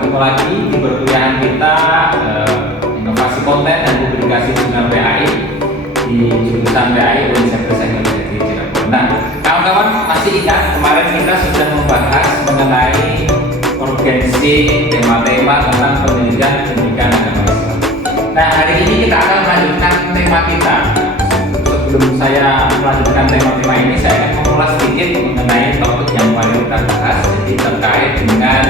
Ketemu lagi di perkuliahan kita inovasi konten dan publikasi jurnal PAI di jurusan PAI Universitas Teknologi Cirebon. Nah, kawan-kawan masih ingat kemarin kita sudah membahas mengenai urgensi tema-tema tentang pendidikan agama Islam. Nah, hari ini kita akan melanjutkan tema kita. Sebelum saya melanjutkan tema-tema ini, saya akan mengulas sedikit mengenai topik yang kemarin kita bahas, jadi terkait dengan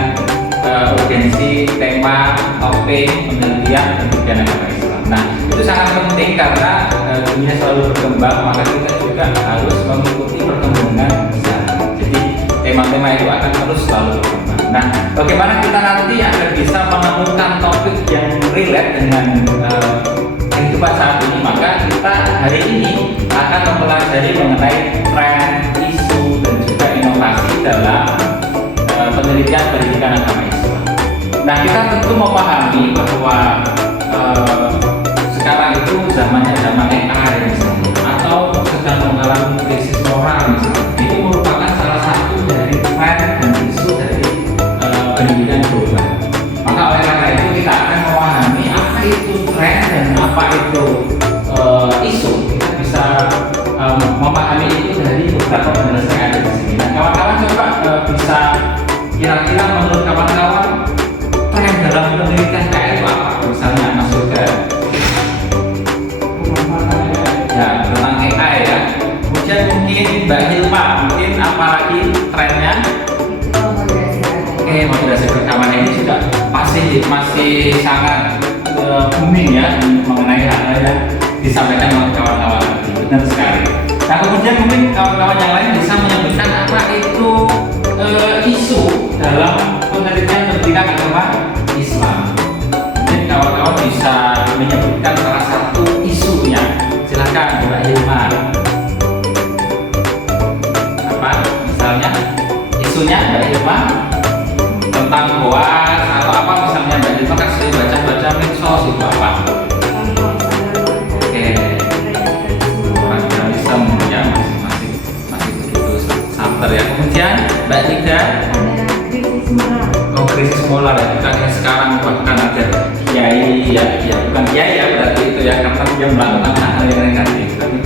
urgensi tema topik penelitian pendidikan agama Islam. Nah, itu sangat penting karena dunia selalu berkembang, maka kita juga harus mengikuti perkembangan besar. Jadi tema-tema itu akan terus selalu berkembang. Nah, bagaimana kita nanti agar bisa menemukan topik yang relate dengan kehidupan saat ini, maka kita hari ini akan mempelajari mengenai tren, isu, dan juga inovasi dalam penelitian pendidikan agama Islam. Nah, kita tentu memahami bahwa sekarang itu zamannya zaman AI misalnya, atau sedang mengalami krisis moral misalnya. Itu merupakan salah satu dari tren dan isu dari pendidikan global. Maka oleh karena itu kita akan memahami apa itu tren dan apa itu isu. Kita bisa memahami itu dari beberapa penjelasan yang ada di sini. Nah, kawan-kawan coba bisa kira-kira menurut kawan-kawan tren dalam penelitian KI itu apa? Misalnya Mas Yoga ya tentang AI ya. Kemudian mungkin Mbak Hilma, mungkin apa lagi trennya? Oke, moderasi rekaman ini juga masih sangat booming ya mengenai hal-hal yang disampaikan oleh kawan-kawan tadi. Benar sekali. Nah, kemudian mungkin kawan-kawan yang lain bisa menyebutkan apa itu isu dalam penelitian pendidikan agama Islam. Mungkin kawan-kawan bisa menyebutkan salah satu isunya. Silakan Mbak Hilma. Apa misalnya isunya Mbak Hilma? Tentang hoax atau apa misalnya Mbak Hilma kan sering baca medsos itu apa? Oke, radikalisme ya masih begitu santer ya. Kemudian Mbak Ida, krisis moral ya. Kita sekarang bahkan ada kiai ya bukan kiai ya berarti itu ya, karena dia melakukan hal yang negatif tapi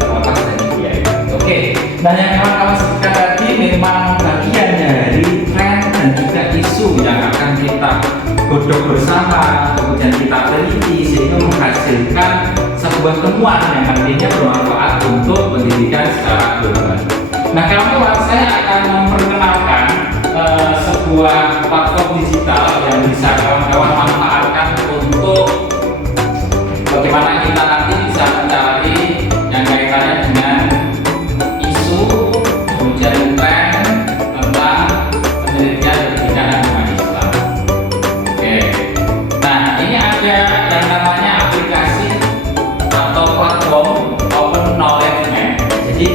terlepas dari kiai. Oke, nah yang kawan-kawan sebutkan tadi memang bagian dari tren dan juga isu yang akan kita godok bersama, kemudian kita teliti sehingga menghasilkan sebuah temuan yang nantinya bermanfaat untuk pendidikan secara global. Nah, kawan-kawan, saya akan memperkenalkan sebuah platform digital yang bisa kawan-kawan manfaatkan untuk bagaimana kita nanti bisa mencari yang kaitannya dengan isu, kemudian tren tentang penelitian pendidikan agama Islam. Oke, nah ini ada yang namanya aplikasi atau platform Open Knowledge Map. Jadi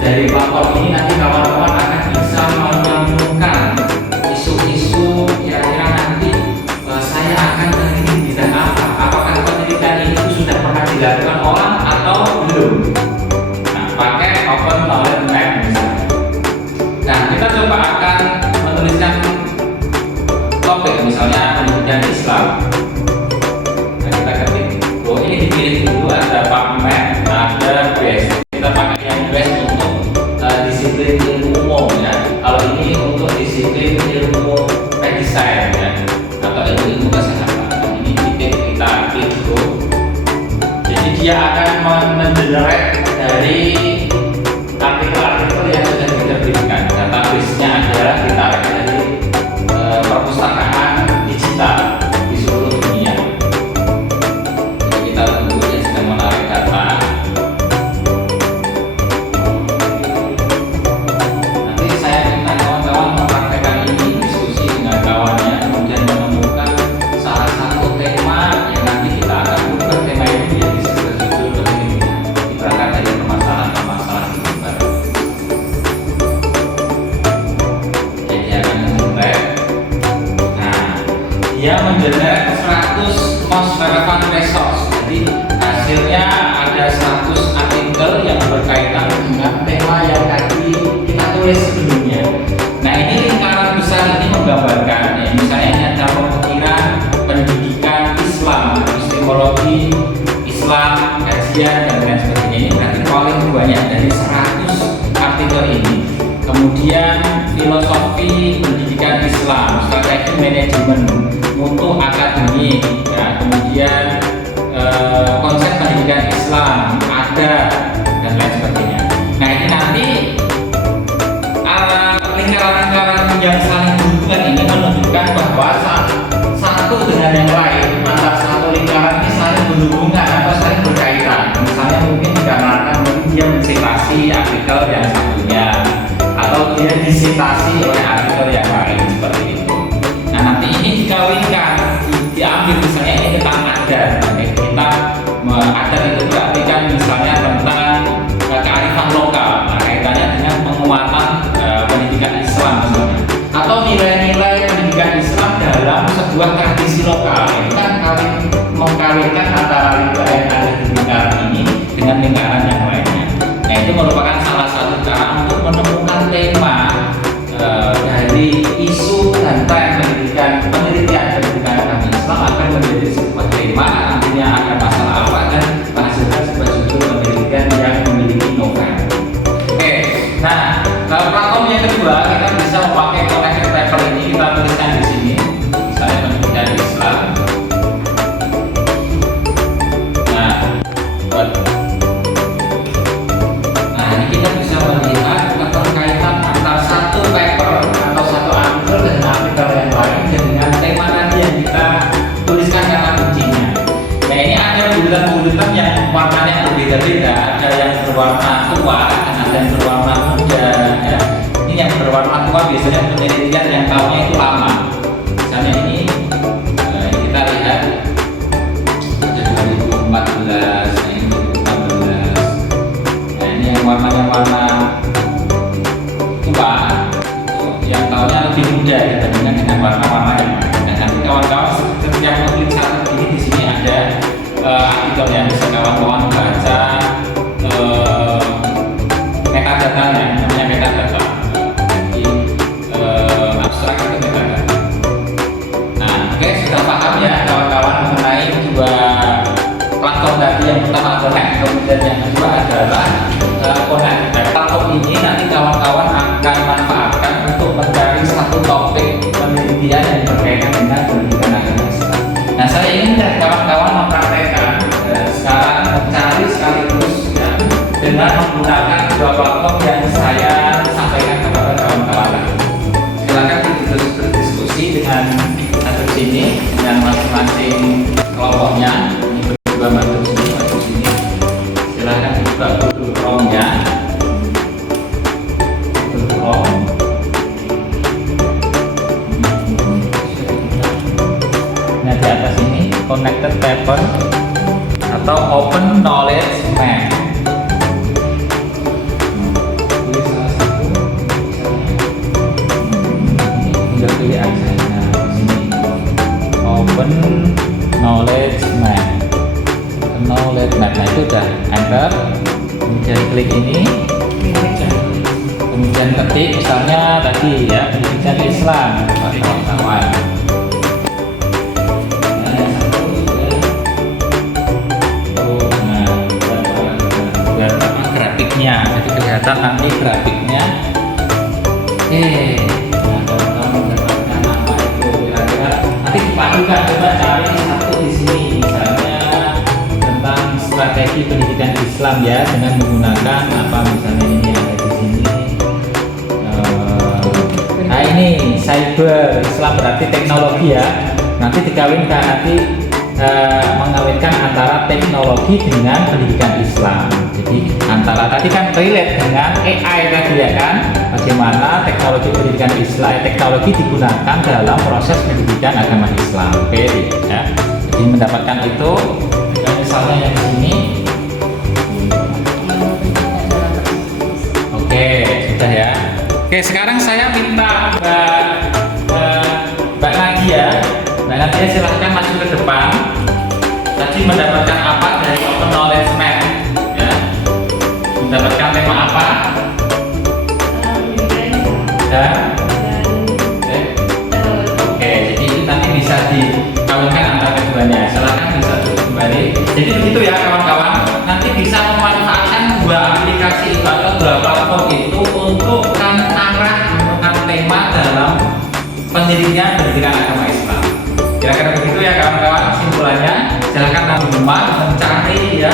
dari platform ini nanti kawan-kawan akan bisa menemukan isu-isu kira-kira nanti saya akan meneliti di bidang apa, apakah penelitian itu sudah pernah dilakukan orang atau belum. Nah, pakai Open Knowledge Map misalnya. Nah, kita coba akan menuliskan topik misalnya pendidikan Islam. Nah, kita ketik, ini dipilih dulu, ada PubMed, ada BES. Kita pakai yang BES untuk disiplin ilmu umum ya. Kalau ini untuk disiplin ilmu medicine ya, atau ilmu kesehatan. Ini titik kita klik itu. Jadi dia akan mengenerate dari artikel-artikel yang sudah diterbitkan. Database-nya adalah ditarik dari perpustakaan digital di seluruh dunia. Jadi kita tunggu dia sedang menarik data. Nanti saya minta kawan-kawan mempraktekkan ini, diskusi dengan kawannya, kemudian menemukan salah satu tema yang nanti kita akan ubah tema ini menjadi sebuah judul penelitian. Berangkat dari permasalahan-permasalahan global. Jadi dia akan mengenerate. Nah, dia mengenerate 100 most relevant resource. Jadi hasilnya ada 100 artikel yang berkaitan dengan tema yang tadi kita tulis sebelumnya. Nah, ini lingkaran besar ini menggambarkan ya, misalnya ini ada kemudian filosofi pendidikan Islam, strategi manajemen, mutu akademik, ya, kemudian konsep pendidikan Islam, adat, dan lain sebagainya. Nah ini nanti lingkaran-lingkaran yang saling berhubungan ini menunjukkan bahwa satu dengan yang lain, antara satu lingkaran ini saling berhubungan atau saling berkaitan. Misalnya mungkin dikarenakan dia mensitasi artikel yang satunya, atau dia disitasi oleh artikel yang lain, seperti itu. Nah nanti ini dikawinkan, diambil misalnya ini tentang adat, kita adat itu diartikan misalnya tentang kearifan lokal, nah, kaitannya dengan penguatan pendidikan Islam misalnya, atau nilai-nilai pendidikan Islam dalam sebuah tradisi lokal. Ini kan mengkawinkan antara lingkaran yang ada di lingkaran ini dengan lingkaran yang lainnya. Nah itu merupakan salah satu cara untuk menemukan tema dari isu dan tren penelitian pendidikan agama Islam akan menjadi sebuah tema, nantinya akan masalah apa, dan menghasilkan sebuah judul penelitian yang memiliki novel. Oke, nah platform yang kedua kita bisa memakai connected paper ini, kita tuliskan di sini, misalnya pendidikan Islam. Nah ini kita bisa melihat keterkaitan antara satu paper atau satu artikel dengan artikel yang lain dengan tema tadi yang kita tuliskan kata kuncinya. Nah ini ada bulatan-bulatan yang warnanya berbeda-beda, ada yang berwarna tua, ada yang berwarna muda, ya. Ini yang berwarna tua biasanya penelitian yang tahunnya itu lama. Misalnya ini kita lihat ada 2014, ini 2016. Nah ini yang warnanya warna tua, yang tahunnya lebih muda dibandingkan dengan warna-warna yang lain. Dan nanti kawan-kawan setiap mengklik satu ini di sini ada artikel yang bisa kawan-kawan baca metadatanya, namanya metadata. Jadi abstrak itu metadata. Nah, oke, sudah paham ya kawan-kawan mengenai dua platform tadi. Yang pertama adalah kemudian yang kedua adalah connect. Platform ini nanti kawan-kawan akan manfaatkan untuk mencari satu topik penelitian yang berkaitan dengan pendidikan agama Islam. Nah, saya ingin dari kawan-kawan mempraktekkan sekarang mencari sekaligus ya, dengan menggunakan dua platform yang saya sampaikan kepada kawan-kawan. Silakan berdiskusi dengan satu sini dengan masing-masing kelompoknya. Ini berdua maju sini. Silakan dibuka Google Chrome-nya. Nah di atas ini connected paper atau open knowledge map. Pilih salah satu, tinggal pilih aja. Nah di sini open knowledge map. Knowledge map. Nah itu udah enter. Kemudian klik ini. Kemudian ketik misalnya tadi ya pendidikan Islam atau kawan. Grafiknya, jadi kelihatan nanti grafiknya. Nah kalau mendapatkan apa itu kira-kira nanti dipadukan, coba cari satu di sini misalnya tentang strategi pendidikan Islam ya dengan menggunakan apa misalnya ini ada di sini. Nah ini cyber Islam berarti teknologi ya. Nanti dikawinkan nanti mengawinkan antara teknologi dengan pendidikan Islam. Jadi antara tadi kan relate dengan AI tadi ya kan, bagaimana teknologi pendidikan Islam, teknologi digunakan dalam proses pendidikan agama Islam. Oke ya. Jadi mendapatkan itu yang misalnya yang di sini. Oke sudah ya. Oke sekarang saya minta Mbak Nadia. Mbak Nadia silahkan maju ke depan. Tadi mendapatkan apa dari Open Knowledge Map? Ya. Mendapatkan tema apa? Dan oke, jadi itu nanti bisa dikawinkan antara keduanya. Silahkan bisa duduk kembali. Jadi begitu ya kawan-kawan. Nanti bisa memanfaatkan dua aplikasi itu atau dua platform itu untuk arah pendidikan agama Islam. Kira-kira begitu ya kawan-kawan kesimpulannya. Silahkan nanti rumah mencari ya,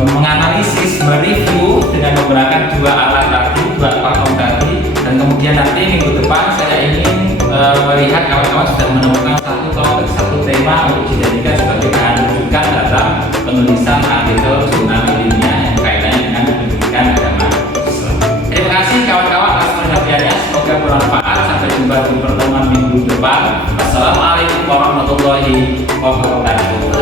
menganalisis, mereview dengan menggunakan dua alat tadi, dua platform tadi, dan kemudian nanti minggu depan saya ingin melihat kawan-kawan sudah menemukan satu topik, satu tema untuk dijadikan sebagai bahan rujukan dalam penulisan artikel jurnal ilmiah yang kaitannya dengan pendidikan agama Islam. Terima kasih kawan-kawan atas perhatiannya, semoga bermanfaat. Sampai jumpa di pertemuan minggu depan. Wassalamualaikum warahmatullahi wabarakatuh.